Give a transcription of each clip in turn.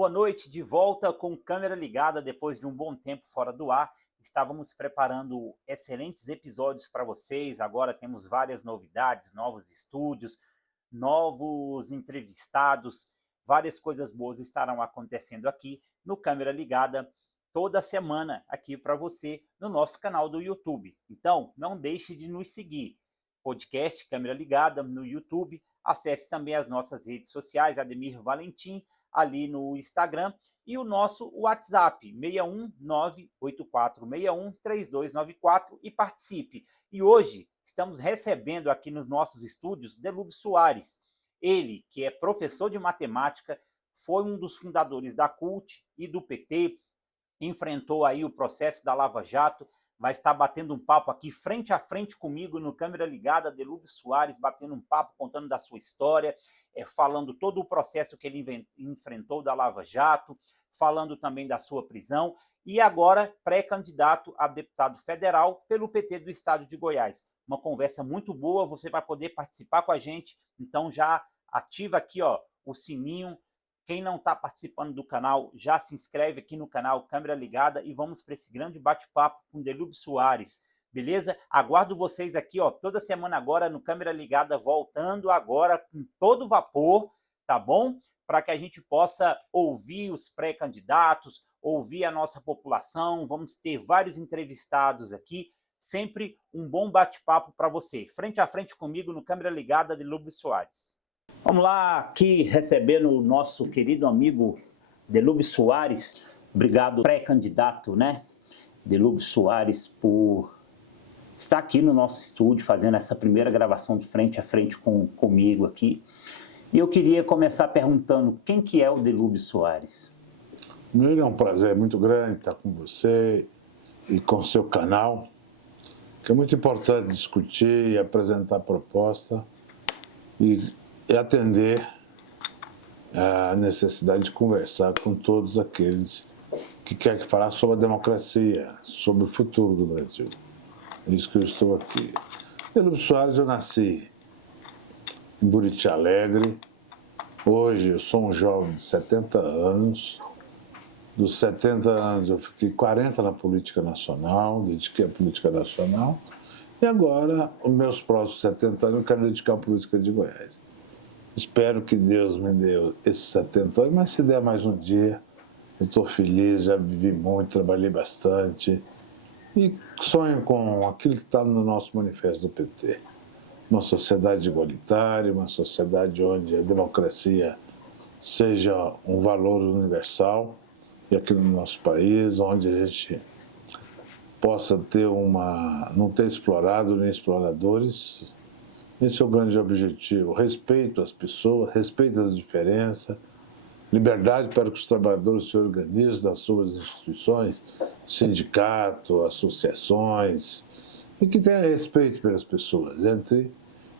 Boa noite, de volta com câmera ligada depois de um bom tempo fora do ar. Estávamos preparando excelentes episódios para vocês. Agora temos várias novidades, novos estúdios, novos entrevistados, várias coisas boas estarão acontecendo aqui no Câmera Ligada toda semana aqui para você no nosso canal do YouTube. Então, não deixe de nos seguir. Podcast Câmera Ligada no YouTube. Acesse também as nossas redes sociais, Ademir Valentim, ali no Instagram, e o nosso WhatsApp, 61984613294, e participe. E hoje estamos recebendo aqui nos nossos estúdios Delúbio Soares, ele que é professor de matemática, foi um dos fundadores da CUT e do PT, enfrentou aí o processo da Lava Jato, vai estar batendo um papo aqui frente a frente comigo no Câmera Ligada, Delúbio Soares, batendo um papo, contando da sua história, falando todo o processo que ele enfrentou da Lava Jato, falando também da sua prisão, e agora pré-candidato a deputado federal pelo PT do estado de Goiás. Uma conversa muito boa, você vai poder participar com a gente, então já ativa aqui o sininho. Quem não está participando do canal, já se inscreve aqui no canal Câmera Ligada e vamos para esse grande bate-papo com Delúbio Soares, beleza? Aguardo vocês aqui, toda semana agora no Câmera Ligada, voltando agora com todo vapor, tá bom? Para que a gente possa ouvir os pré-candidatos, ouvir a nossa população, vamos ter vários entrevistados aqui, sempre um bom bate-papo para você. Frente a frente comigo no Câmera Ligada, Delúbio Soares. Vamos lá, aqui recebendo o nosso querido amigo Delúbio Soares. Obrigado, pré-candidato, né? Delúbio Soares, por estar aqui no nosso estúdio, fazendo essa primeira gravação de frente a frente comigo aqui. E eu queria começar perguntando, quem que é o Delúbio Soares? Primeiro, é um prazer muito grande estar com você e com o seu canal, que é muito importante discutir e apresentar proposta e atender à necessidade de conversar com todos aqueles que querem falar sobre a democracia, sobre o futuro do Brasil. É isso que eu estou aqui. Delúbio Soares, eu nasci em Buriti Alegre. Hoje eu sou um jovem de 70 anos. Dos 70 anos eu fiquei 40 na política nacional, dediquei à política nacional. E agora, os meus próximos 70 anos, eu quero dedicar à política de Goiás. Espero que Deus me dê esses 70 anos, mas se der mais um dia, eu estou feliz, já vivi muito, trabalhei bastante e sonho com aquilo que está no nosso manifesto do PT. Uma sociedade igualitária, uma sociedade onde a democracia seja um valor universal, e aqui no nosso país, onde a gente possa ter não ter explorado nem exploradores. Esse é o grande objetivo, respeito às pessoas, respeito às diferenças, liberdade para que os trabalhadores se organizem nas suas instituições, sindicato, associações, e que tenha respeito pelas pessoas,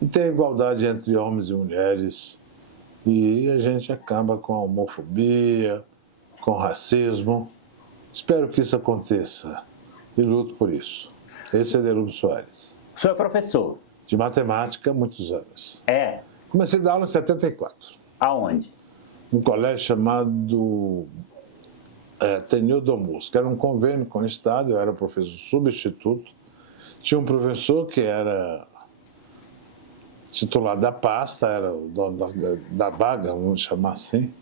e tenha igualdade entre homens e mulheres, e a gente acaba com a homofobia, com o racismo. Espero que isso aconteça e luto por isso. Esse é Delúbio Soares. O senhor é professor? De matemática há muitos anos. É? Comecei a dar aula em 74. Aonde? Num colégio chamado Ateneu Dom Bosco, que era um convênio com o Estado, eu era professor substituto. Tinha um professor que era titular da pasta, era o dono da vaga, vamos chamar assim.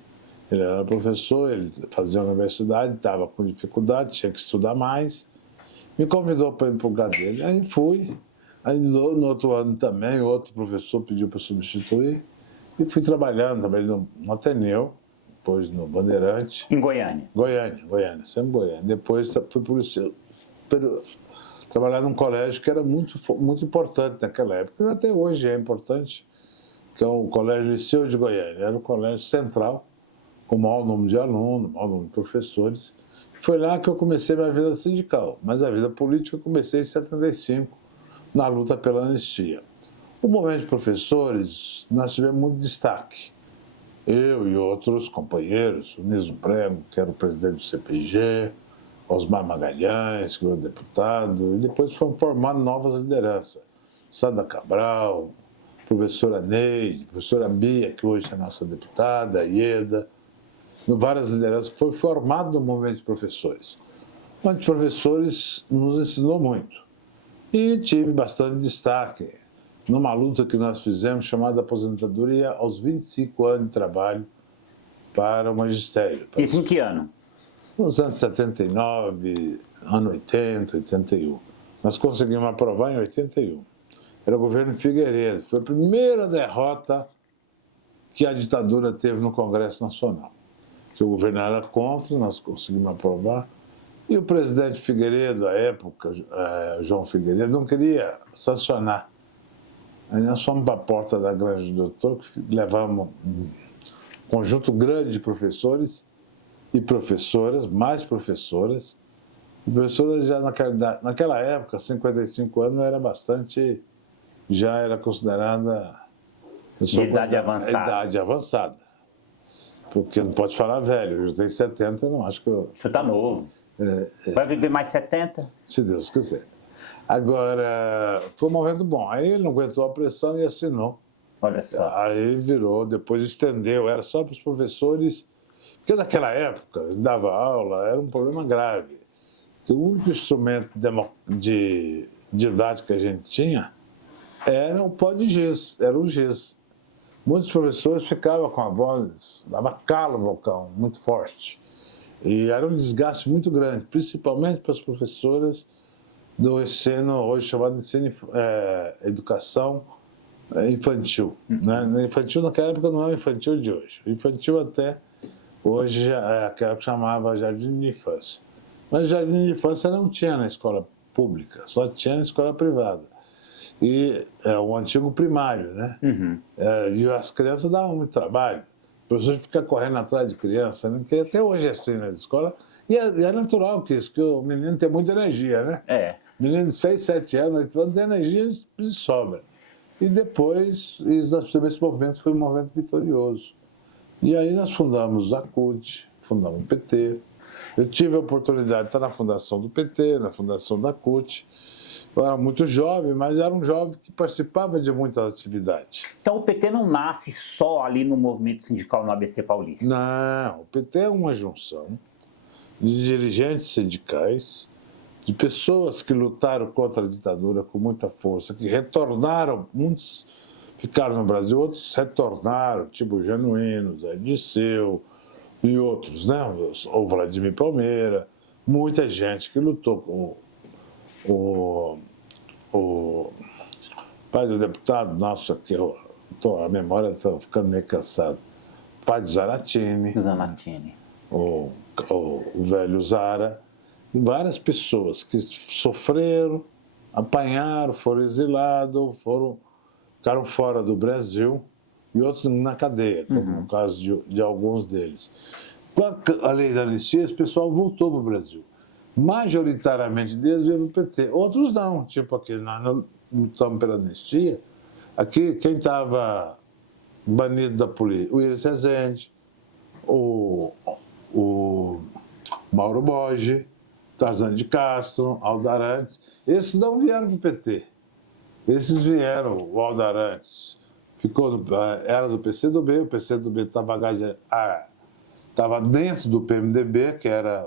Ele era professor, ele fazia universidade, estava com dificuldade, tinha que estudar mais. Me convidou para ir para o lugar dele. Aí fui. Aí no outro ano também, outro professor pediu para substituir. E fui trabalhei no Ateneu, depois no Bandeirante. Em Goiânia? Goiânia, sempre Goiânia. Depois fui trabalhar num colégio que era muito, muito importante naquela época, até hoje é importante, que é o Colégio Liceu de Goiânia. Era o colégio central, com o maior número de alunos, o maior número de professores. Foi lá que eu comecei minha vida sindical, mas a vida política eu comecei em 75, na luta pela anistia. O movimento de professores, nós tivemos muito destaque. Eu e outros companheiros, o Niso Prego, que era o presidente do CPG, Osmar Magalhães, que foi deputado, e depois foram formando novas lideranças. Sandra Cabral, professora Neide, professora Bia, que hoje é nossa deputada, a Ieda. várias lideranças, foi formado no movimento de professores. O movimento de professores nos ensinou muito. E tive bastante destaque numa luta que nós fizemos chamada aposentadoria aos 25 anos de trabalho para o magistério. Isso em que ano? Nos anos 79, ano 80, 81. Nós conseguimos aprovar em 81. Era o governo Figueiredo. Foi a primeira derrota que a ditadura teve no Congresso Nacional. Que o governo era contra, nós conseguimos aprovar. E o presidente Figueiredo, à época, João Figueiredo, não queria sancionar. Aí nós fomos para a porta da Grande do Doutor, levamos um conjunto grande de professores e professoras, mais professoras. E professoras já naquela época, 55 anos, era bastante, já era considerada... De idade avançada. Idade avançada. Porque não pode falar velho, eu já tenho 70, eu não acho que eu... Você está novo. Vai viver mais 70? Se Deus quiser. Agora, foi um momento bom. Aí ele não aguentou a pressão e assinou. Olha só. Aí virou, depois estendeu, era só para os professores, porque naquela época, dava aula, era um problema grave. Porque o único instrumento de didática que a gente tinha era o pó de giz, era o giz. Muitos professores ficavam com a voz, dava calo vocal, muito forte. E era um desgaste muito grande, principalmente para as professoras do ensino, hoje chamado de ensino, educação infantil. Né? Infantil naquela época não é o infantil de hoje. O infantil até hoje é aquela que chamava jardim de infância. Mas o jardim de infância não tinha na escola pública, só tinha na escola privada. E o antigo primário, né? Uhum. E as crianças davam muito trabalho. O professor fica correndo atrás de criança, né? Que até hoje é assim na escola. E é natural que isso, que o menino tem muita energia, né? É. Menino de 6, 7 anos, 8 anos, tem energia de sobra. E depois, nós fizemos esse movimento, foi um movimento vitorioso. E aí nós fundamos a CUT, fundamos o PT. Eu tive a oportunidade de estar na fundação do PT, na fundação da CUT. Eu era muito jovem, mas era um jovem que participava de muitas atividades. Então o PT não nasce só ali no movimento sindical no ABC Paulista? Não, o PT é uma junção de dirigentes sindicais, de pessoas que lutaram contra a ditadura com muita força, que retornaram, muitos ficaram no Brasil, outros retornaram, tipo Genuíno, Zé Disseu e outros, né? O Vladimir Palmeira, muita gente que lutou com o pai do deputado nosso, aqui, a memória está ficando meio cansada, pai do Zaratini, o velho Zara, e várias pessoas que sofreram, apanharam, foram exilados, ficaram fora do Brasil e outros na cadeia, como no caso de alguns deles. Com a lei da anistia, esse pessoal voltou para o Brasil. Majoritariamente deles veio para o PT. Outros não, tipo aqui, nós lutamos pela anistia. Aqui, quem estava banido da polícia? O Iris Rezende, o Mauro Borges, Tarzan de Castro, Aldo Arantes. Esses não vieram para o PT. Esses vieram, o Aldo Arantes era do PCdoB, o PCdoB estava dentro do PMDB, que era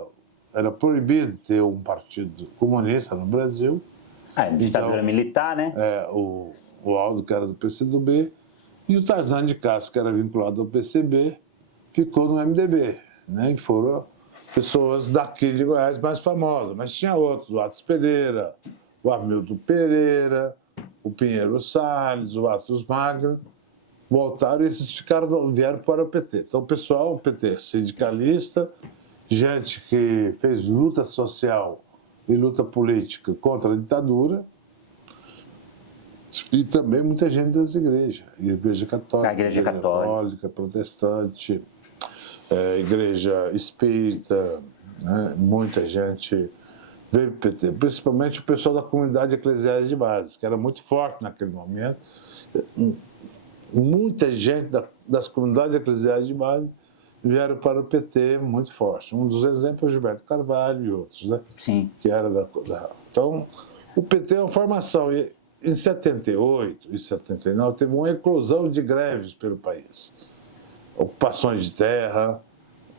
proibido ter um partido comunista no Brasil. Ditadura então, militar, né? O Aldo, que era do PCdoB, e o Tarzan de Castro, que era vinculado ao PCB, ficou no MDB. Né? E foram pessoas daqui de Goiás mais famosas. Mas tinha outros, o Atos Pereira, o Hamilton Pereira, o Pinheiro Salles, o Atos Magno, voltaram e esses vieram para o PT. Então, o pessoal, o PT sindicalista, gente que fez luta social e luta política contra a ditadura, e também muita gente das igrejas, Igreja Católica, Igreja Católica, Protestante, Igreja Espírita, né? Muita gente veio para o PT, principalmente o pessoal da comunidade eclesiástica de base, que era muito forte naquele momento. Muita gente das comunidades eclesiásticas de base vieram para o PT muito forte. Um dos exemplos é Gilberto Carvalho e outros, né? Sim. Que era Então, o PT é uma formação. E em 78 e 79 teve uma eclosão de greves pelo país. Ocupações de terra,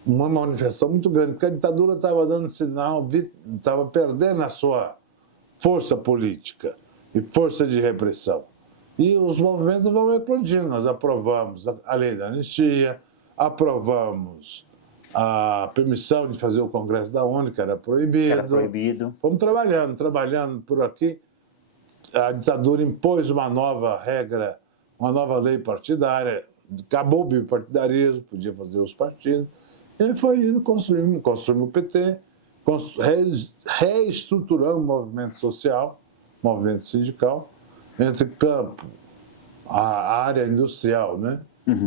uma manifestação muito grande, porque a ditadura estava dando sinal, estava perdendo a sua força política e força de repressão. E os movimentos vão eclodindo. Nós aprovamos a lei da anistia, aprovamos a permissão de fazer o Congresso da ONU, que era proibido. Era proibido. Fomos trabalhando por aqui. A ditadura impôs uma nova regra, uma nova lei partidária, acabou o bipartidarismo, podia fazer os partidos. E foi indo, construindo o PT, reestruturando o movimento social, o movimento sindical, entre campo, a área industrial, né?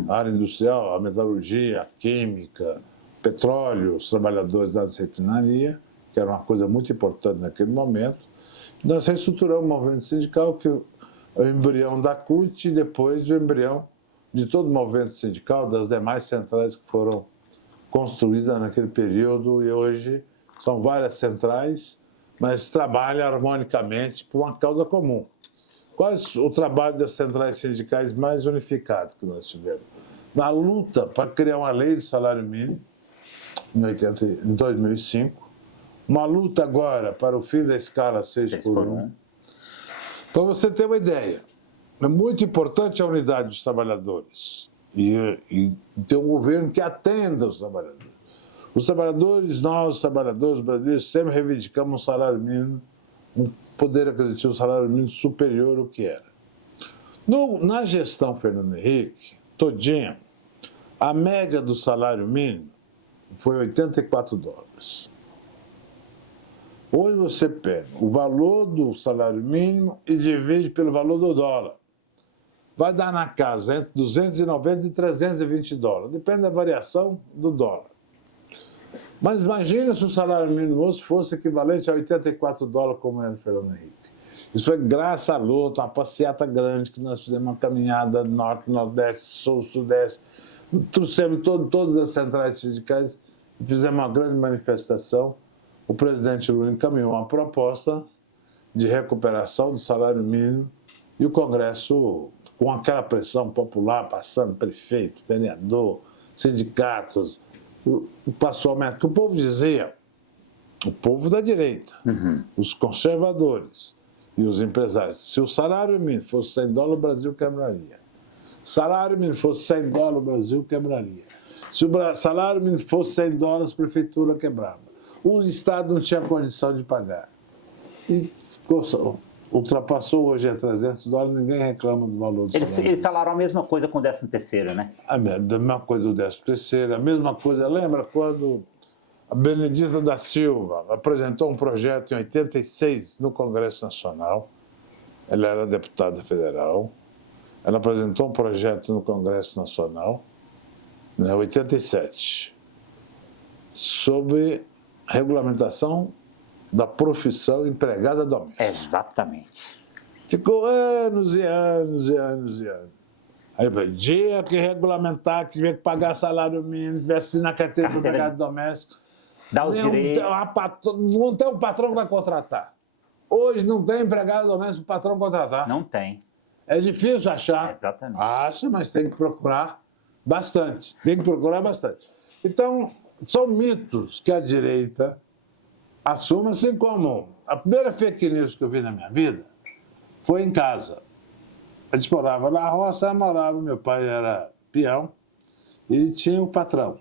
A área industrial, a metalurgia, a química, petróleo, os trabalhadores das refinarias, que era uma coisa muito importante naquele momento. Nós reestruturamos o movimento sindical, que é o embrião da CUT e depois o embrião de todo o movimento sindical, das demais centrais que foram construídas naquele período, e hoje são várias centrais, mas trabalham harmonicamente por uma causa comum. Qual é o trabalho das centrais sindicais mais unificado que nós tivemos? Na luta para criar uma lei do salário mínimo, em 2005, uma luta agora para o fim da escala 6 por 1. Para você ter uma ideia, é muito importante a unidade dos trabalhadores e ter um governo que atenda os trabalhadores. Os trabalhadores, nós, os trabalhadores brasileiros, sempre reivindicamos um salário mínimo, um poder aquisitivo, um salário mínimo superior ao que era. Na gestão Fernando Henrique, todinha, a média do salário mínimo foi 84 dólares. Hoje você pega o valor do salário mínimo e divide pelo valor do dólar. Vai dar na casa entre 290 e 320 dólares. Depende da variação do dólar. Mas imagina se o salário mínimo fosse equivalente a 84 dólares, como era o Fernando Henrique. Isso foi graças à luta, uma passeata grande, que nós fizemos uma caminhada norte, nordeste, sul, sudeste. Trouxemos todas as centrais sindicais e fizemos uma grande manifestação. O presidente Lula encaminhou uma proposta de recuperação do salário mínimo e o Congresso, com aquela pressão popular, passando prefeito, vereador, sindicatos, passou a meta. Que o povo dizia, o povo da direita, os conservadores e os empresários, se o salário mínimo fosse 100 dólares, o Brasil quebraria. Salário mínimo fosse 100 dólares, o Brasil quebraria. Se o salário mínimo fosse 100 dólares, a prefeitura quebrava. O Estado não tinha condição de pagar. E ultrapassou hoje a 300 dólares, ninguém reclama do valor do salário. Eles falaram a mesma coisa com o 13º, né? A mesma coisa do 13º, a mesma coisa. Lembra quando a Benedita da Silva apresentou um projeto em 86 no Congresso Nacional? Ela era deputada federal. Ela apresentou um projeto no Congresso Nacional, em 87, sobre regulamentação da profissão empregada doméstica. Exatamente. Ficou anos e anos e anos e anos. Aí, dia que regulamentar, que tiver que pagar salário mínimo, tivesse na carteira de empregado doméstico. Dá os direitos. Não tem um patrão que vai contratar. Hoje não tem empregado doméstico para o patrão contratar. Não tem. É difícil achar. Exatamente. Acha, mas tem que procurar bastante. Tem que procurar bastante. Então, são mitos que a direita assume, assim como a primeira fake news que eu vi na minha vida foi em casa. A gente morava na roça, meu pai era peão e tinha o patrão.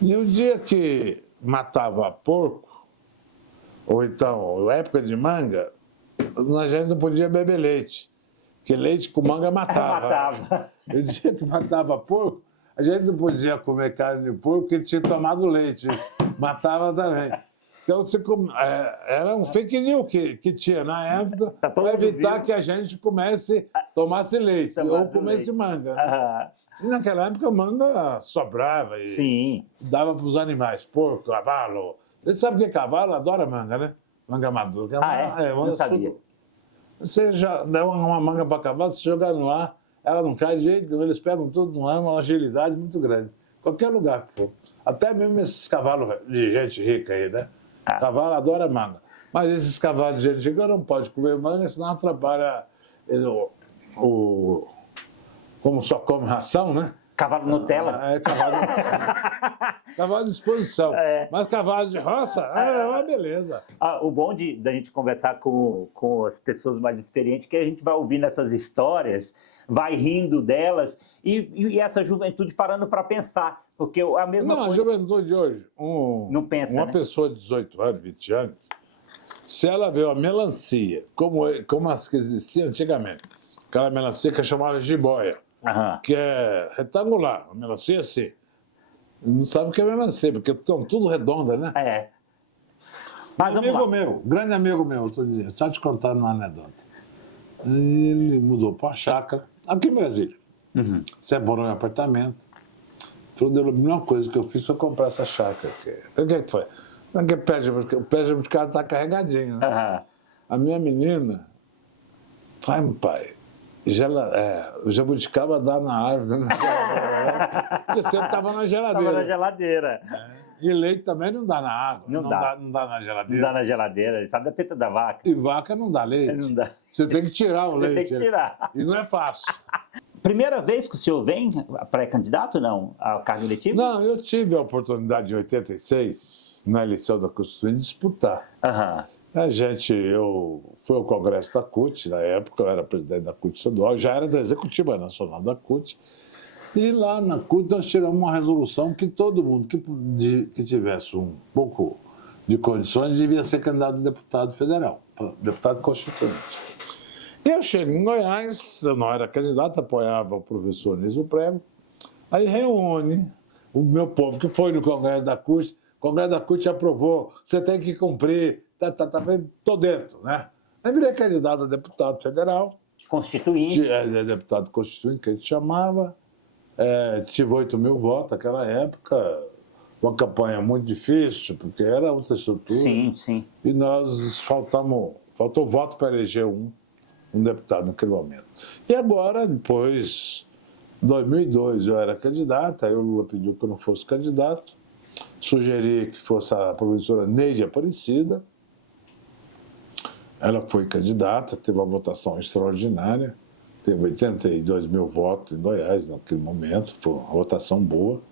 E o dia que matava porco, ou então época de manga, a gente não podia beber leite, porque leite com manga matava. O dia que matava porco, a gente não podia comer carne de porco porque tinha tomado leite, matava também. Então, era um fake news que tinha na época para evitar que a gente tomasse leite ou comesse manga. Né? E naquela época a manga sobrava e dava para os animais, porco, cavalo. Você sabe que cavalo adora manga, né? Manga madura. Não sabia. Você já dá uma manga para cavalo, se jogar no ar, ela não cai de jeito nenhum, eles pegam tudo no ar, uma agilidade muito grande. Qualquer lugar que for. Até mesmo esses cavalos de gente rica aí, né? Cavalo adora manga. Mas esses cavalos de gente rica não pode comer manga, senão atrapalha ele, como só come ração, né? Cavalo Nutella? É cavalo, cavalo de exposição. É. Mas cavalo de roça é uma beleza. O bom da gente conversar com as pessoas mais experientes, que a gente vai ouvindo essas histórias, vai rindo delas, e essa juventude parando para pensar, porque a mesma Não, coisa... a juventude de hoje, Não pensa, uma né? pessoa de 18 anos, 20 anos, se ela vê uma melancia, como as que existiam antigamente, aquela melancia que é chamada jiboia, Aham. que é retangular, uma melancia assim, não sabe o que é melancia, porque estão tudo redonda, né? É. Mas Um vamos amigo lá. meu, grande amigo meu, estou dizendo, só te contando uma anedota. Ele mudou para uma chácara, aqui em Brasília. Separou em apartamento. Falou, a melhor coisa que eu fiz foi comprar essa chácara aqui. Por que foi? Porque o pé de jabuticaba está carregadinho, né? Aham. A minha menina, pai, o jabuticaba dá na árvore, porque sempre estava na geladeira. Estava na geladeira. E leite também não dá na água, Não dá. Não dá na Não geladeira. dá na geladeira, ele sabe da teta da vaca. E vaca não dá leite. Não dá. Você tem que tirar o Você leite. tem que tirar. E não é fácil. Primeira vez que o senhor vem pré-candidato ou não ao cargo eletivo? Não, eu tive a oportunidade em 86, na eleição da Constituinte, de disputar. Aham. Eu fui ao Congresso da CUT, na época eu era presidente da CUT estadual, já era da Executiva Nacional da CUT, e lá na CUT nós tiramos uma resolução que todo mundo que tivesse um pouco de condições devia ser candidato a deputado federal, deputado constituinte. E eu chego em Goiás, eu não era candidato, apoiava o professor Nísio Prego, aí reúne o meu povo que foi no Congresso da CUT, o Congresso da CUT aprovou, você tem que cumprir, estou dentro, né? Aí virei candidato a deputado federal, Constituinte. deputado constituinte, que a gente chamava, tive 8 mil votos naquela época, uma campanha muito difícil, porque era outra estrutura. Sim, sim. E faltou voto para eleger um deputado naquele momento. E agora, depois, em 2002, eu era candidato, aí o Lula pediu que eu não fosse candidato, sugeri que fosse a professora Neide Aparecida, ela foi candidata, teve uma votação extraordinária, teve 82 mil votos em Goiás naquele momento, foi uma votação boa.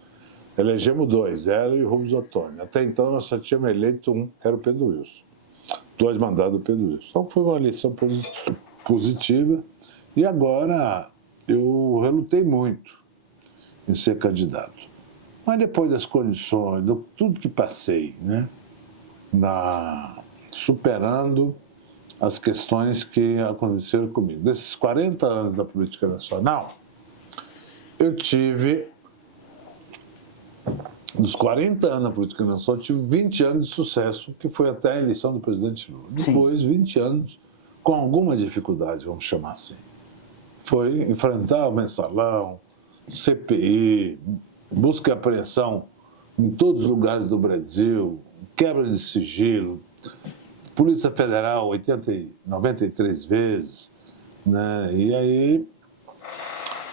Elegemos 2, ela e o Rubens Ottoni. Até então nós só tínhamos eleito um, que era o Pedro Wilson. 2 mandados do Pedro Wilson. Então foi uma eleição positiva. E agora eu relutei muito em ser candidato. Mas depois das condições, de tudo que passei, né, superando as questões que aconteceram comigo. Desses 40 anos da política nacional, eu tive, dos 40 anos da política nacional, eu tive 20 anos de sucesso, que foi até a eleição do presidente Lula. Depois, 20 anos com alguma dificuldade, vamos chamar assim. Foi enfrentar o mensalão, CPI, busca e apreensão em todos os lugares do Brasil, quebra de sigilo, Polícia Federal 93 vezes, né? E aí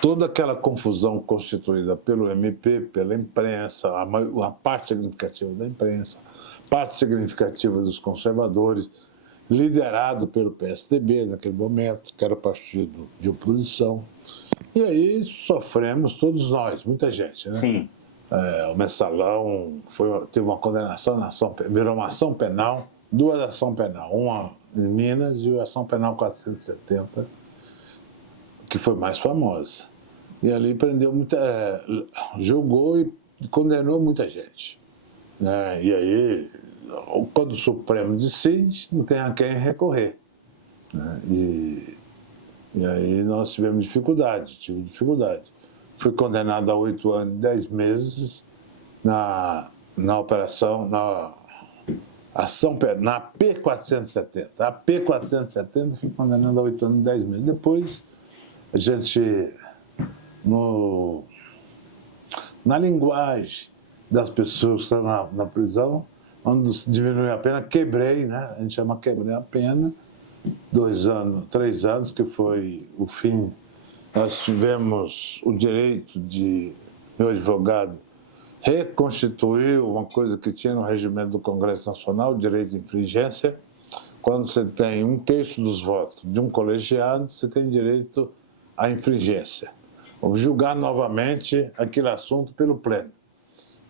toda aquela confusão constituída pelo MP, pela imprensa, a parte significativa da imprensa, parte significativa dos conservadores, liderado pelo PSDB naquele momento, que era o partido de oposição. E aí sofremos todos nós, muita gente, né? Sim. O mensalão teve uma condenação na ação, virou uma ação penal, 2 ações penais, uma em Minas e a ação penal 470, que foi mais famosa. E ali prendeu julgou e condenou muita gente, né? E aí, quando o Supremo decide, não tem a quem recorrer, né? E aí nós tive dificuldade. Fui condenado a 8 anos e 10 meses na operação, na P470. A P470 fui condenado a 8 anos e 10 meses. Depois, a gente, na linguagem das pessoas que estão na prisão, quando se diminui a pena, quebrei, né? A gente chama quebrei a pena, 2 anos, 3 anos, que foi o fim. Nós tivemos o direito de, meu advogado, reconstituir uma coisa que tinha no regimento do Congresso Nacional, o direito de infringência. Quando você tem 1/3 dos votos de um colegiado, você tem direito à infringência. julgar novamente aquele assunto pelo pleno.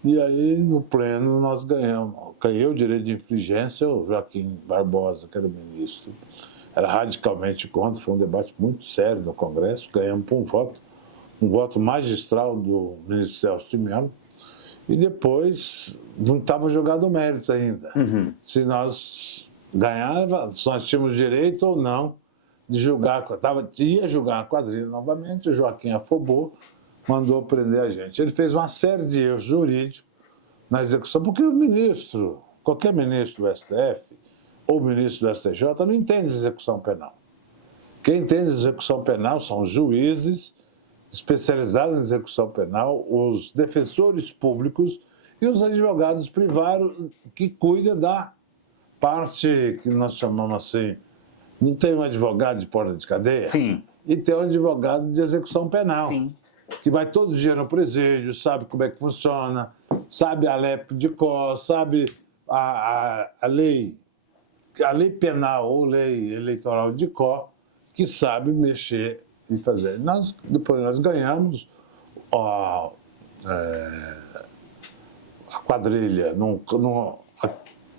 E aí, no pleno, nós ganhamos. Ganhei o direito de infringência, o Joaquim Barbosa, que era o ministro, era radicalmente contra, foi um debate muito sério no Congresso, ganhamos por um voto magistral do ministro Celso de Mello, e depois não estava jogado o mérito ainda. Se nós ganhávamos, se nós tínhamos direito ou não de julgar, ia julgar a quadrilha novamente, o Joaquim afobou, mandou prender a gente. Ele fez uma série de erros jurídicos na execução, porque o ministro, qualquer ministro do STF ou ministro do STJ não entende execução penal. Quem entende execução penal são os juízes especializados em execução penal, os defensores públicos e os advogados privados que cuidam da parte que nós chamamos assim, não tem um advogado de porta de cadeia? Sim. E tem um advogado de execução penal. Sim. Que vai todo dia no presídio, sabe como é que funciona, sabe a LEP de cor, sabe a lei penal ou lei eleitoral de cor, que sabe mexer e fazer. Depois nós ganhamos a quadrilha,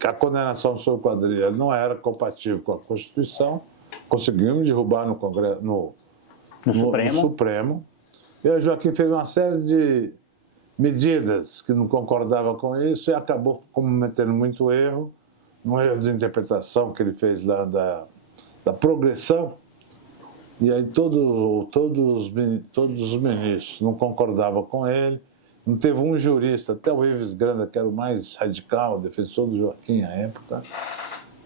a condenação sobre quadrilha não era compatível com a Constituição, conseguimos derrubar no Congresso, no Supremo. E o Joaquim fez uma série de medidas que não concordava com isso e acabou cometendo muito erro, um erro de interpretação que ele fez lá da progressão. E aí todos os ministros não concordavam com ele. Não teve um jurista, até o Ives Granda, que era o mais radical, defensor do Joaquim à época,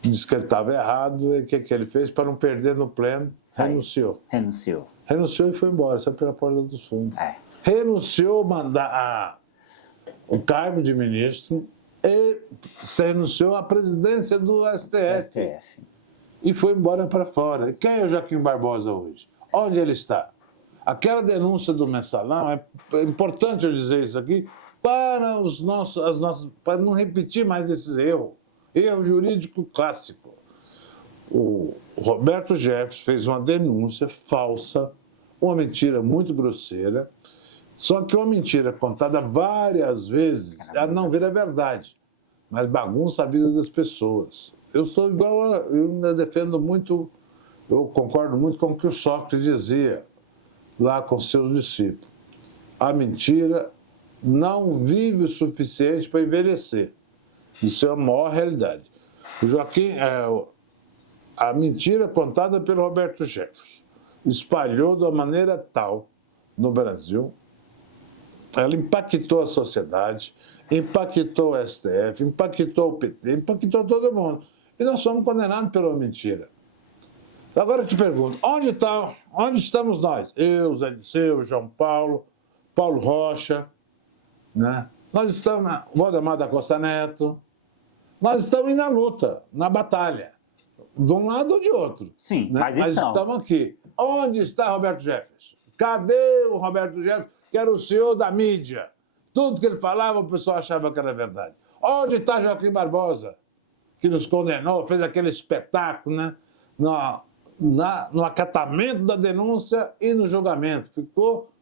disse que ele estava errado. E o que ele fez? Para não perder no pleno, renunciou. Renunciou e foi embora, saiu pela porta dos fundos. Renunciou o cargo de ministro e renunciou à presidência do STF. E foi embora para fora. Quem é o Joaquim Barbosa hoje? Onde ele está? Aquela denúncia do Mensalão, é importante eu dizer isso aqui, para não repetir mais esses erros. Erro jurídico clássico. O Roberto Jefferson fez uma denúncia falsa, uma mentira muito grosseira, só que uma mentira contada várias vezes, ela não vira verdade, mas bagunça a vida das pessoas. Eu sou igual eu defendo muito, eu concordo muito com o que o Sócrates dizia lá com seus discípulos. A mentira não vive o suficiente para envelhecer. Isso é a maior realidade. O Joaquim, a mentira contada pelo Roberto Jefferson espalhou de uma maneira tal no Brasil, ela impactou a sociedade, impactou o STF, impactou o PT, impactou todo mundo. E nós somos condenados pela mentira. Agora eu te pergunto, onde estamos nós? Eu, Zé Disseu, João Paulo, Paulo Rocha, né? Nós estamos, o Valdemar da Costa Neto, nós estamos na luta, na batalha, de um lado ou de outro. Sim, né? mas estamos aqui. Onde está Roberto Jefferson? Cadê o Roberto Jefferson, que era o senhor da mídia? Tudo que ele falava, o pessoal achava que era verdade. Onde está Joaquim Barbosa, que nos condenou, fez aquele espetáculo, né? No acatamento da denúncia e no julgamento. Ficou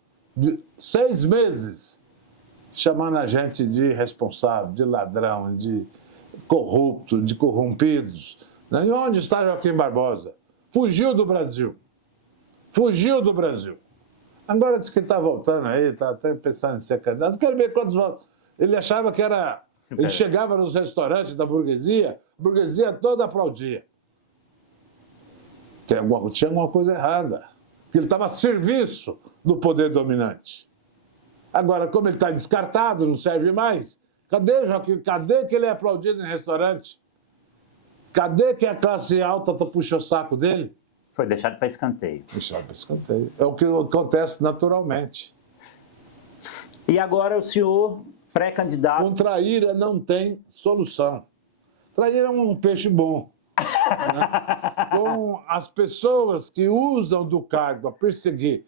6 meses chamando a gente de irresponsável, de ladrão, de corrupto, de corrompidos. Né? E onde está Joaquim Barbosa? Fugiu do Brasil. Fugiu do Brasil. Agora diz que está voltando aí, está até pensando em ser candidato. Não quero ver quantos votos. Ele achava que era... Ele chegava nos restaurantes da burguesia, a burguesia toda aplaudia. Tinha alguma coisa errada. Ele estava a serviço do poder dominante. Agora, como ele está descartado, não serve mais, cadê Joaquim? Cadê que ele é aplaudido em restaurante? Cadê que a classe alta puxa o saco dele? Foi deixado para escanteio. Deixado para escanteio. É o que acontece naturalmente. E agora o senhor, pré-candidato... Com traíra não tem solução. Traíra é um peixe bom. Né? Com as pessoas que usam do cargo a perseguir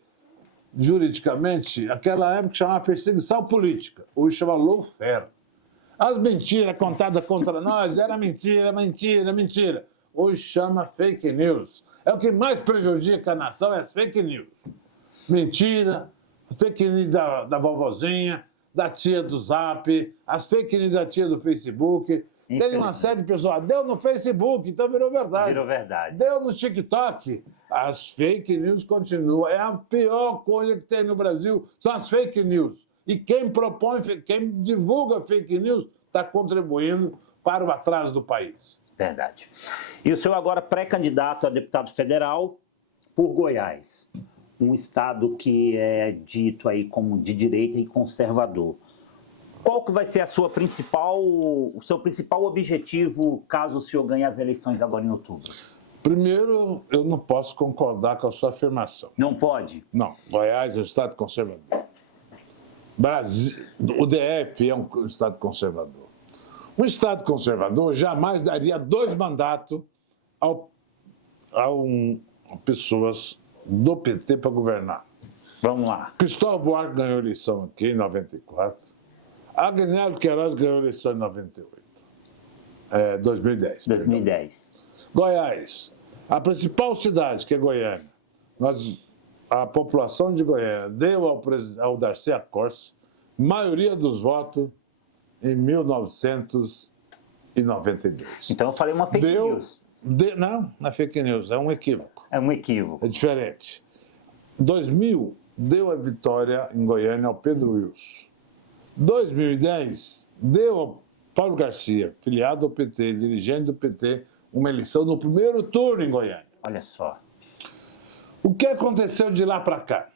juridicamente, aquela época chamava perseguição política, hoje chama lawfare. As mentiras contadas contra nós era mentira, mentira, mentira. Hoje chama fake news. É o que mais prejudica a nação, é as fake news. Mentira, fake news da vovozinha, da tia do Zap, as fake news da tia do Facebook. Tem uma série de pessoas, deu no Facebook, então virou verdade. Virou verdade. Deu no TikTok, as fake news continuam. É a pior coisa que tem no Brasil, são as fake news. E quem propõe, quem divulga fake news, está contribuindo para o atraso do país. Verdade. E o senhor agora pré-candidato a deputado federal por Goiás, um estado que é dito aí como de direita e conservador. Qual que vai ser o seu principal objetivo caso o senhor ganhe as eleições agora em outubro? Primeiro, eu não posso concordar com a sua afirmação. Não pode? Não, Goiás é um estado conservador. Brasil, o DF é um estado conservador. Um estado conservador jamais daria 2 mandatos a pessoas do PT para governar. Vamos lá. Cristóvão Buarque ganhou a eleição aqui em 94. Agnello Queiroz ganhou a eleição em 2010. 2010. Goiás. A principal cidade, que é Goiânia, a população de Goiânia deu ao Darcy Accorsi maioria dos votos em 1992. Então eu falei uma fake news. Não é fake news, é um equívoco. É um equívoco. É diferente. 2000 deu a vitória em Goiânia ao Pedro Wilson. 2010 deu ao Paulo Garcia, filiado ao PT, dirigente do PT, uma eleição no primeiro turno em Goiânia. Olha só. O que aconteceu de lá para cá?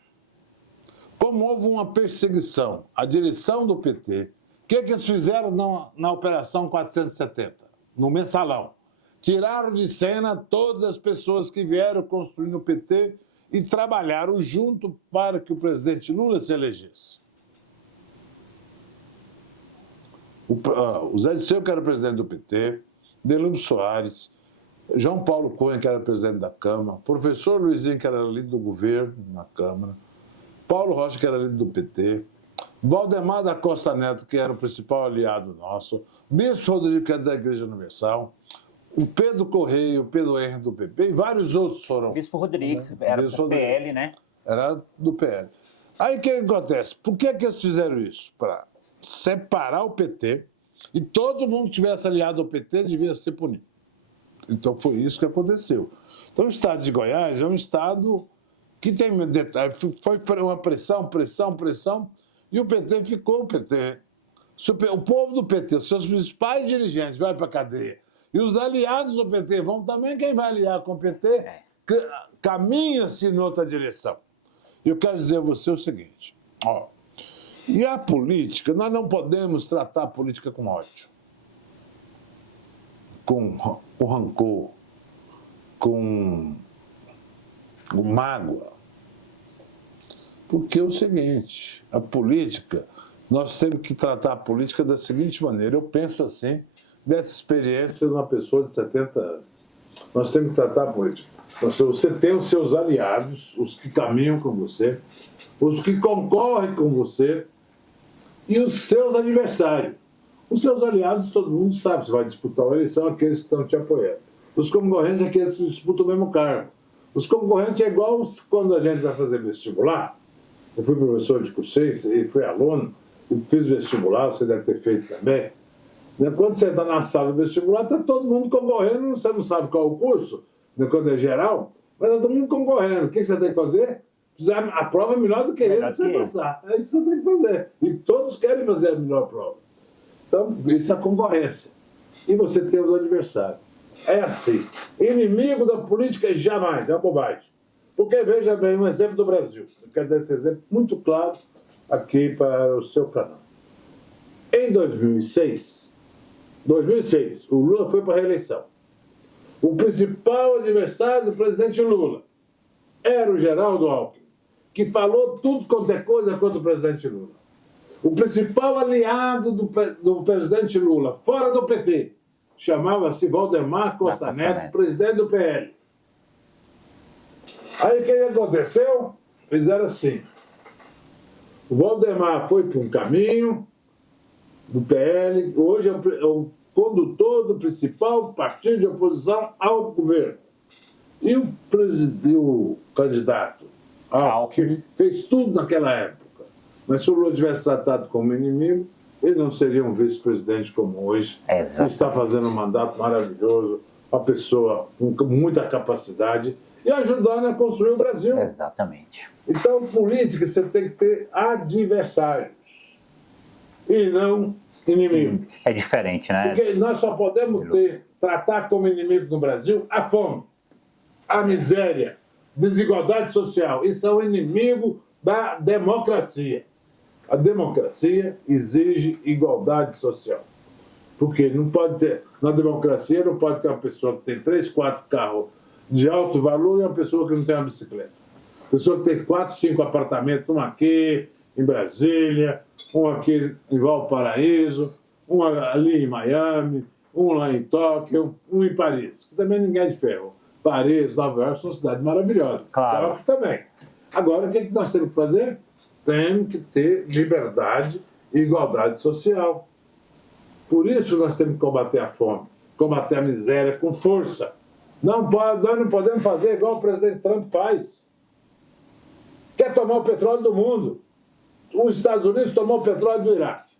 Como houve uma perseguição à direção do PT, o que eles fizeram na Operação 470, no Mensalão? Tiraram de cena todas as pessoas que vieram construindo o PT e trabalharam junto para que o presidente Lula se elegesse. O Zé Disseu, que era presidente do PT, Delúbio Soares, João Paulo Cunha, que era presidente da Câmara, professor Luizinho, que era líder do governo na Câmara, Paulo Rocha, que era líder do PT, Valdemar da Costa Neto, que era o principal aliado nosso, Bispo Rodrigo, que era da Igreja Universal, o Pedro Correia, o Pedro Henrique do PP e vários outros foram. Bispo Rodrigues, era do PL, né? Era do PL. Aí o que acontece? Por que eles fizeram isso? Para separar o PT e todo mundo que tivesse aliado ao PT devia ser punido. Então foi isso que aconteceu. Então o estado de Goiás é um estado que tem foi uma pressão, e o PT ficou o PT. O povo do PT, os seus principais dirigentes vão para a cadeia. E os aliados do PT vão também, quem vai aliar com o PT, caminha-se em outra direção. E eu quero dizer a você o seguinte, e a política, nós não podemos tratar a política com ódio, com rancor, com mágoa. Porque é o seguinte, a política, nós temos que tratar a política da seguinte maneira, eu penso assim, dessa experiência de uma pessoa de 70 anos. Nós temos que tratar a política. Você tem os seus aliados, os que caminham com você, os que concorrem com você e os seus adversários. Os seus aliados, todo mundo sabe, você vai disputar uma eleição, aqueles que estão te apoiando. Os concorrentes, aqueles que disputam o mesmo cargo. Os concorrentes é igual quando a gente vai fazer vestibular. Eu fui professor de curso e fui aluno, e fiz vestibular, você deve ter feito também. Quando você está na sala do vestibular, está todo mundo concorrendo, você não sabe qual é o curso, quando é geral, mas está todo mundo concorrendo. O que você tem que fazer? A prova é melhor do que ele, você passar. É isso que você tem que fazer. E todos querem fazer a melhor prova. Então, isso é a concorrência. E você tem os adversários. É assim. Inimigo da política jamais, é uma bobagem. Porque, veja bem, um exemplo do Brasil. Eu quero dar esse exemplo muito claro aqui para o seu canal. Em 2006, o Lula foi para a reeleição. O principal adversário do presidente Lula era o Geraldo Alckmin, que falou tudo quanto é coisa contra o presidente Lula. O principal aliado do presidente Lula, fora do PT, chamava-se Valdemar Costa Neto, presidente do PL. Aí o que aconteceu? Fizeram assim. O Valdemar foi para um caminho do PL, hoje é o condutor do principal partido de oposição ao governo. E o candidato Alckmin fez tudo naquela época. Mas se o Lula tivesse tratado como inimigo, ele não seria um vice-presidente como hoje. Exatamente. Ele está fazendo um mandato maravilhoso, uma pessoa com muita capacidade e ajudando a construir o Brasil. Exatamente. Então, política, você tem que ter adversários e não inimigos. É diferente, né? Porque nós só podemos tratar como inimigo no Brasil a fome, a miséria, desigualdade social. Isso é o inimigo da democracia. A democracia exige igualdade social. Porque não pode ter, na democracia não pode ter uma pessoa que tem 3, 4 carros de alto valor e uma pessoa que não tem uma bicicleta. Pessoa que tem 4, 5 apartamentos, um aqui em Brasília, um aqui em Valparaíso, um ali em Miami, um lá em Tóquio, um em Paris, que também ninguém é de ferro. Paris, Nova York são cidades maravilhosas. Claro. Tóquio também. Agora, o que nós temos que fazer? Temos que ter liberdade e igualdade social. Por isso nós temos que combater a fome, combater a miséria com força. Nós não podemos fazer igual o presidente Trump faz. Quer tomar o petróleo do mundo. Os Estados Unidos tomou o petróleo do Iraque.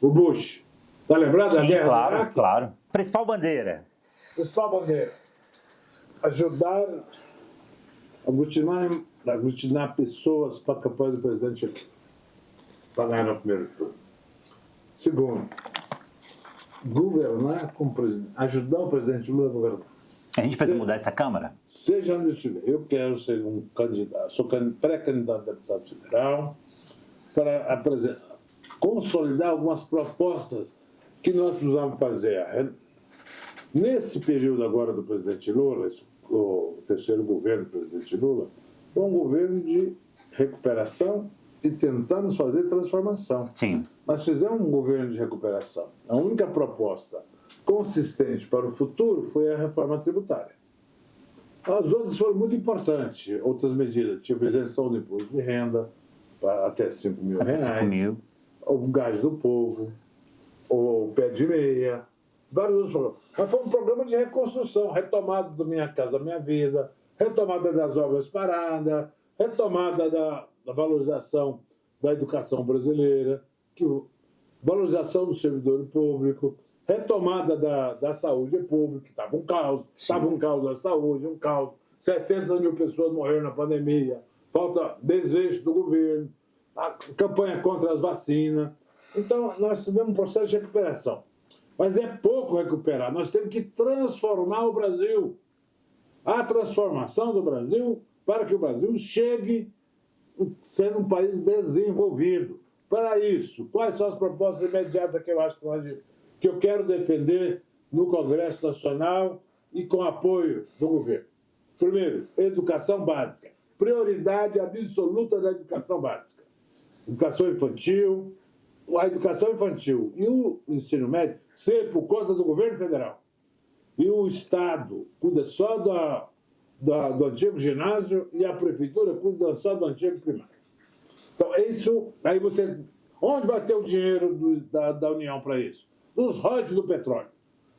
O Bush. Está lembrado da guerra do Iraque? Claro. Principal bandeira. Principal bandeira. Ajudar a aglutinar pessoas para a campanha do presidente aqui. Para ganhar no primeiro turno. Segundo, governar com o presidente. Ajudar o presidente Lula a governar. A gente precisa mudar essa Câmara? Seja onde estiver. Eu quero ser um candidato. Sou pré-candidato a deputado federal para consolidar algumas propostas que nós precisamos fazer. Nesse período agora do presidente Lula, o terceiro governo do presidente Lula, é um governo de recuperação e tentamos fazer transformação. Sim. Nós fizemos um governo de recuperação. A única proposta consistente para o futuro foi a reforma tributária. As outras foram muito importantes. Outras medidas, tipo isenção do imposto de renda, para até R$5.000, Até 5 mil. o gás do povo, o pé de meia, vários outros programas. Mas foi um programa de reconstrução, retomada do Minha Casa Minha Vida, retomada das obras paradas, retomada da valorização da educação brasileira, valorização do servidor público, retomada da saúde pública, que estava um caos a saúde, um caos. 700 mil pessoas morreram na pandemia, falta desleixo do governo, a campanha contra as vacinas. Então, nós tivemos um processo de recuperação. Mas é pouco recuperar, nós temos que transformar o Brasil. A transformação do Brasil para que o Brasil chegue sendo um país desenvolvido. Para isso, quais são as propostas imediatas que eu acho que eu quero defender no Congresso Nacional e com apoio do governo? Primeiro, educação básica. Prioridade absoluta da educação básica. Educação infantil, a educação infantil e o ensino médio ser por conta do governo federal. E o Estado cuida só do antigo ginásio e a prefeitura cuida só do antigo primário. Então, isso, aí você... Onde vai ter o dinheiro da União para isso? Dos royalties do petróleo,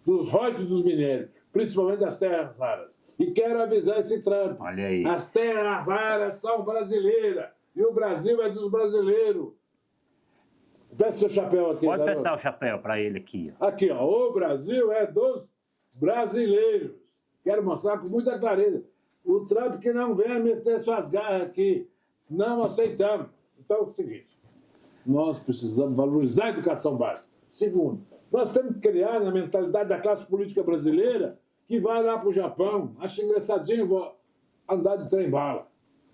dos royalties dos minérios, principalmente das terras raras. E quero avisar esse Trump. Olha aí. As terras raras são brasileiras e o Brasil é dos brasileiros. Peça seu chapéu aqui. Pode prestar o chapéu para ele aqui. Aqui, ó. O Brasil é dos brasileiros. Quero mostrar com muita clareza. O Trump que não venha meter suas garras aqui. Não aceitamos. Então é o seguinte. Nós precisamos valorizar a educação básica. Segundo, nós temos que criar na mentalidade da classe política brasileira que vai lá para o Japão, acha engraçadinho, vou andar de trem-bala.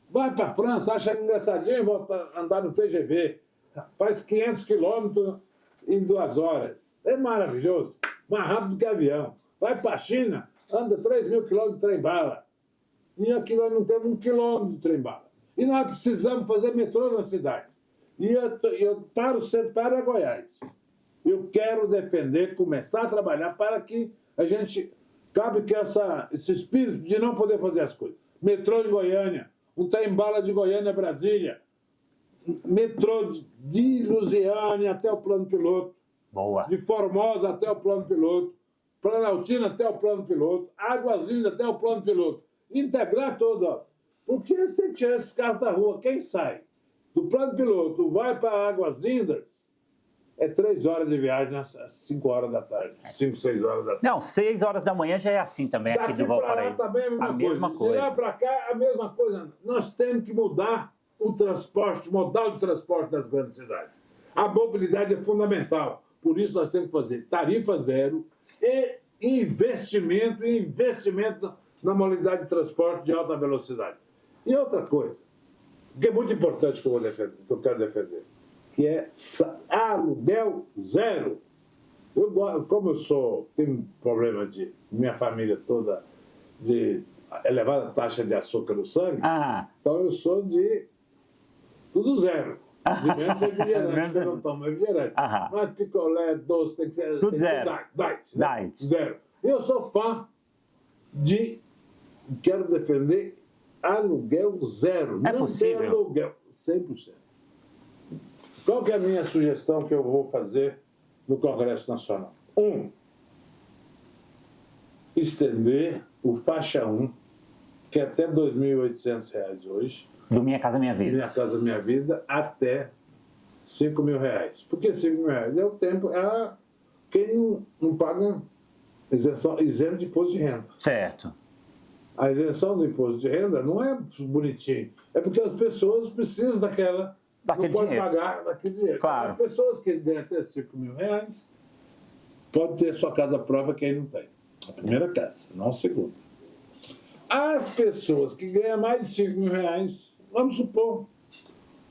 Vai para a França, acha engraçadinho, vou andar no TGV. Faz 500 quilômetros em 2 horas. É maravilhoso. Mais rápido que avião. Vai para a China, anda 3.000 quilômetros de trem-bala. E aqui nós não temos 1 quilômetro de trem-bala. E nós precisamos fazer metrô na cidade. E eu paro sempre para Goiás. Eu quero defender, começar a trabalhar para que a gente cabe que esse espírito de não poder fazer as coisas. Metrô em Goiânia, um trem-bala de Goiânia a Brasília, metrô de Lusiânia até o plano piloto, Boa. de Formosa até o plano piloto, Planaltina até o plano piloto, Águas Lindas até o plano piloto. Integrar toda. Porque tem que tirar esses carros da rua. Quem sai? Do plano piloto vai para Águas Lindas, é 3 horas de viagem às 5 horas da tarde. 5, 6 horas da tarde. Não, 6 horas da manhã já é assim também, aqui do Valparaíso. Também é a mesma coisa. De lá para cá, a mesma coisa. Nós temos que mudar o transporte, o modal de transporte das grandes cidades. A mobilidade é fundamental. Por isso, nós temos que fazer tarifa zero e investimento na modalidade de transporte de alta velocidade. E outra coisa, que é muito importante que eu quero defender, que é aluguel zero. Como tenho um problema de minha família toda de elevada taxa de açúcar no sangue, então eu sou de tudo zero. De menos refrigerante, eu não tomo refrigerante. Mas picolé, doce, tem que ser tudo zero. Diet. Zero. Eu sou fã quero defender aluguel zero. É não possível? Tem aluguel, 100%. Qual que é a minha sugestão que eu vou fazer no Congresso Nacional? Estender o faixa 1, que é até R$ 2.800 hoje. Do Minha Casa Minha Vida. Minha Casa Minha Vida, até R$ 5.000. Por que R$ 5.000? É o tempo, quem não paga isento de imposto de renda. Certo. A isenção do imposto de renda não é bonitinho, é porque as pessoas precisam daquele não pode dinheiro. Pagar daquele dinheiro. Claro. As pessoas que ganham até R$ 5.000 podem ter sua casa própria, quem não tem. A primeira casa, não a segunda. As pessoas que ganham mais de R$ 5.000, vamos supor,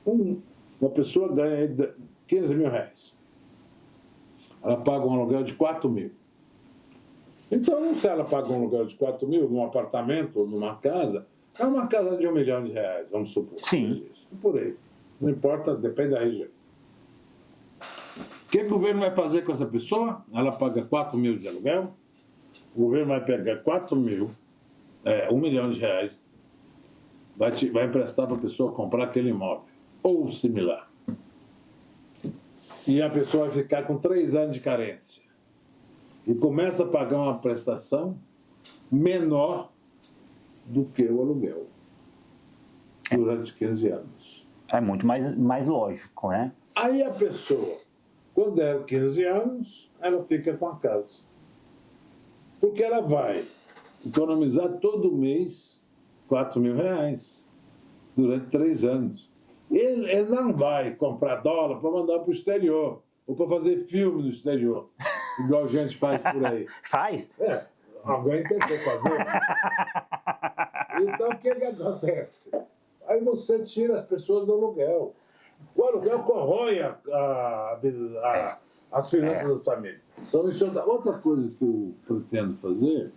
uma pessoa ganha R$ 15.000. Ela paga um aluguel de R$ 4.000. Então, se ela paga um aluguel de R$ 4.000 num apartamento ou numa casa, é uma casa de R$ 1 milhão, vamos supor. Sim. Isso, por aí. Não importa, depende da região. O que o governo vai fazer com essa pessoa? Ela paga R$ 4.000 de aluguel, o governo vai pegar R$ 1 milhão, vai emprestar para a pessoa comprar aquele imóvel, ou similar. E a pessoa vai ficar com 3 anos de carência. E começa a pagar uma prestação menor do que o aluguel durante 15 anos. É muito mais lógico, né? Aí a pessoa, quando der 15 anos, ela fica com a casa. Porque ela vai economizar todo mês R$ 4.000 durante 3 anos. Ele não vai comprar dólar para mandar para o exterior ou para fazer filme no exterior, igual a gente faz por aí. Faz? Alguém tem que fazer. Então, o que acontece? Aí você tira as pessoas do aluguel. O aluguel corrói as finanças das famílias. Então, isso é outra coisa que eu pretendo fazer,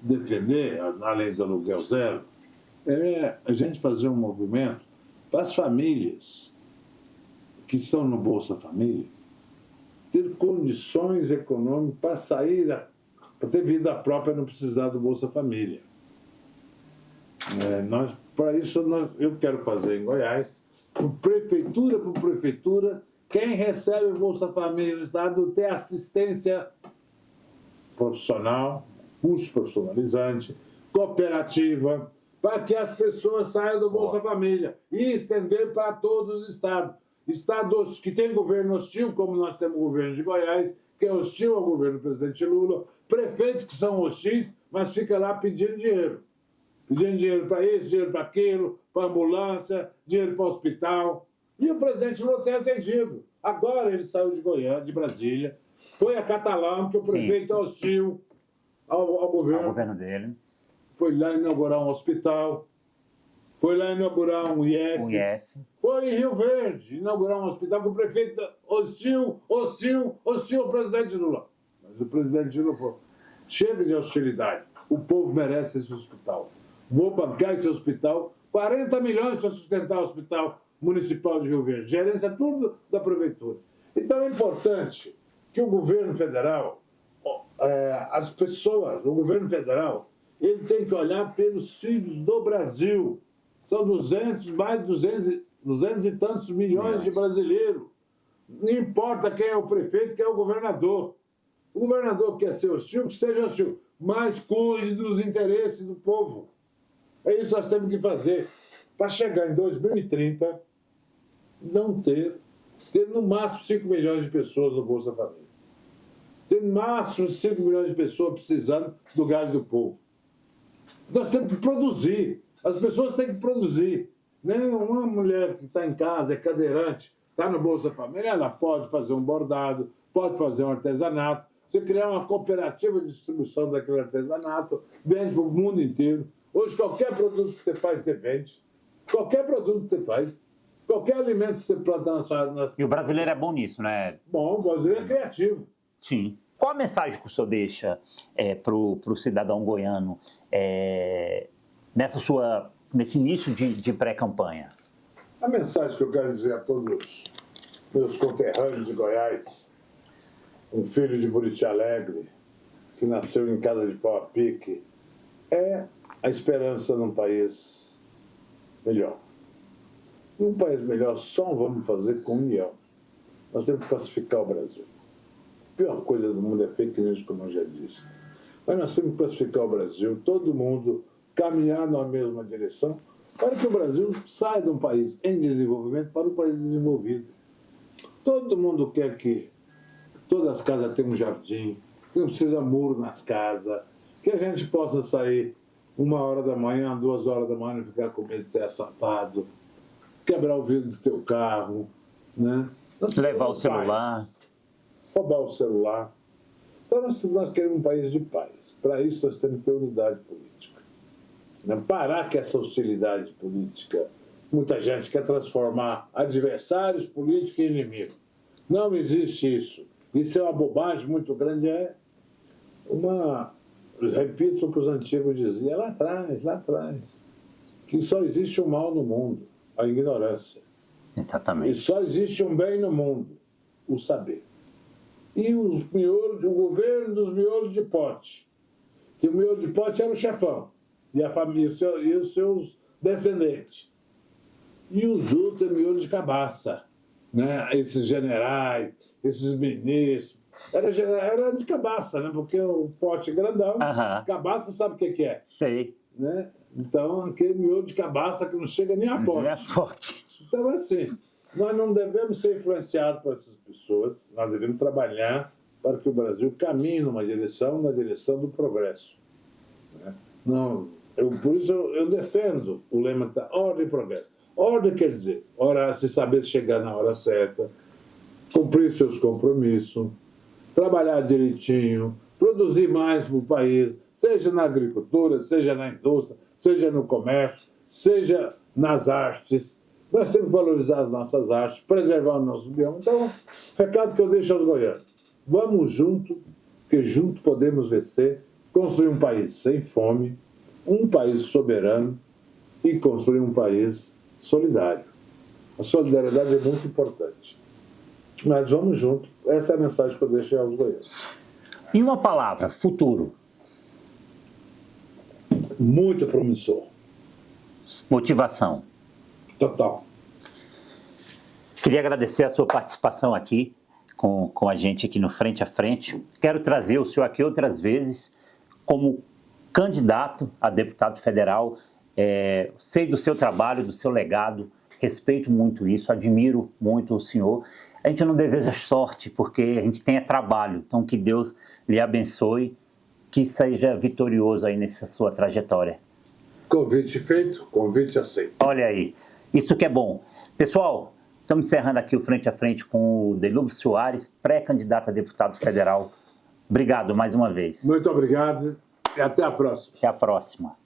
defender, além do aluguel zero, é a gente fazer um movimento para as famílias que estão no Bolsa Família ter condições econômicas para sair, para ter vida própria, não precisar do Bolsa Família. Para isso, eu quero fazer em Goiás, por prefeitura, quem recebe o Bolsa Família no Estado ter assistência profissional, curso profissionalizante, cooperativa, para que as pessoas saiam do Bolsa Família e estender para todos os estados. Estados que têm governo hostil, como nós temos o governo de Goiás, que é hostil ao governo do presidente Lula, prefeitos que são hostis, mas fica lá pedindo dinheiro. Pedindo dinheiro para isso, dinheiro para aquilo, para ambulância, dinheiro para hospital. E o presidente Lula tem atendido. Agora ele saiu de Goiânia, de Brasília, foi a Catalão, que o prefeito é hostil ao governo. Ao governo dele. Foi lá inaugurar um hospital, foi lá inaugurar um IF. Foi em Rio Verde inaugurar um hospital com o prefeito hostil ao presidente Lula. Mas o presidente Lula falou, chega de hostilidade, o povo merece esse hospital. Vou bancar esse hospital, 40 milhões para sustentar o hospital municipal de Rio Verde. Gerência tudo da prefeitura. Então é importante que o governo federal, as pessoas, o governo federal, ele tem que olhar pelos filhos do Brasil. São mais de 200 e tantos milhões de brasileiros. Não importa quem é o prefeito, quem é o governador. O governador quer ser hostil, que seja hostil, mas cuide dos interesses do povo. É isso que nós temos que fazer. Para chegar em 2030, não ter no máximo 5 milhões de pessoas no Bolsa Família. Ter no máximo 5 milhões de pessoas precisando do gás do povo. Nós temos que produzir. As pessoas têm que produzir. Né? Uma mulher que está em casa, é cadeirante, está no Bolsa Família, ela pode fazer um bordado, pode fazer um artesanato. Você criar uma cooperativa de distribuição daquele artesanato, vende para o mundo inteiro. Hoje, qualquer produto que você faz, você vende. Qualquer produto que você faz. Qualquer alimento que você planta na sua... E o brasileiro é bom nisso, né? Bom, o brasileiro é criativo. Sim. Qual a mensagem que o senhor deixa para o cidadão goiano nesse início de pré-campanha? A mensagem que eu quero dizer a todos meus conterrâneos de Goiás, um filho de Buriti Alegre, que nasceu em casa de pau a pique, é a esperança num país melhor. E um país melhor só vamos fazer com união. Nós temos que pacificar o Brasil. A pior coisa do mundo é fake news, como eu já disse. Mas nós temos que pacificar o Brasil, todo mundo caminhar na mesma direção, para que o Brasil saia de um país em desenvolvimento para um país desenvolvido. Todo mundo quer que todas as casas tenham um jardim, que não precisa muro nas casas, que a gente possa sair 1h da manhã, 2h da manhã, e ficar com medo de ser assaltado, quebrar o vidro do teu carro, né? Levar o celular. Roubar o celular. Então nós queremos um país de paz. Para isso nós temos que ter unidade política. Né? Parar com essa hostilidade política. Muita gente quer transformar adversários políticos em inimigos. Não existe isso. Isso é uma bobagem muito grande. Repito o que os antigos diziam lá atrás, que só existe um mal no mundo, a ignorância. Exatamente. E só existe um bem no mundo, o saber. E o governo dos miolos de pote. Que o miolo de pote era o chefão, e a família, e os seus descendentes. E os outros é miolo de cabaça. Né? Esses generais, esses ministros. Era de cabaça, né? Porque o pote é grandão, cabaça sabe o que é? Sei. Né? Então, aquele miolo de cabaça que não chega nem a pote. Nem a pote. Então, assim, nós não devemos ser influenciados por essas pessoas, nós devemos trabalhar para que o Brasil caminhe na direção do progresso. Né? Por isso eu defendo o lema da ordem e progresso. Ordem quer dizer orar, se saber chegar na hora certa, cumprir seus compromissos, trabalhar direitinho, produzir mais para o país, seja na agricultura, seja na indústria, seja no comércio, seja nas artes. Nós temos que valorizar as nossas artes, preservar o nosso bioma. Então, o recado que eu deixo aos goianos: vamos junto, porque junto podemos vencer, construir um país sem fome, um país soberano e construir um país solidário. A solidariedade é muito importante. Mas vamos junto. Essa é a mensagem que eu deixo aos goianos. Em uma palavra, futuro. Muito promissor. Motivação. Total. Queria agradecer a sua participação aqui com a gente aqui no Frente a Frente. Quero trazer o senhor aqui outras vezes como candidato a deputado federal. Sei do seu trabalho, do seu legado, respeito muito isso, admiro muito o senhor. A gente não deseja sorte, porque a gente tem trabalho. Então, que Deus lhe abençoe, que seja vitorioso aí nessa sua trajetória. Convite feito, convite aceito. Olha aí, isso que é bom. Pessoal, estamos encerrando aqui o Frente a Frente com o Delúbio Soares, pré-candidato a deputado federal. Obrigado mais uma vez. Muito obrigado e até a próxima. Até a próxima.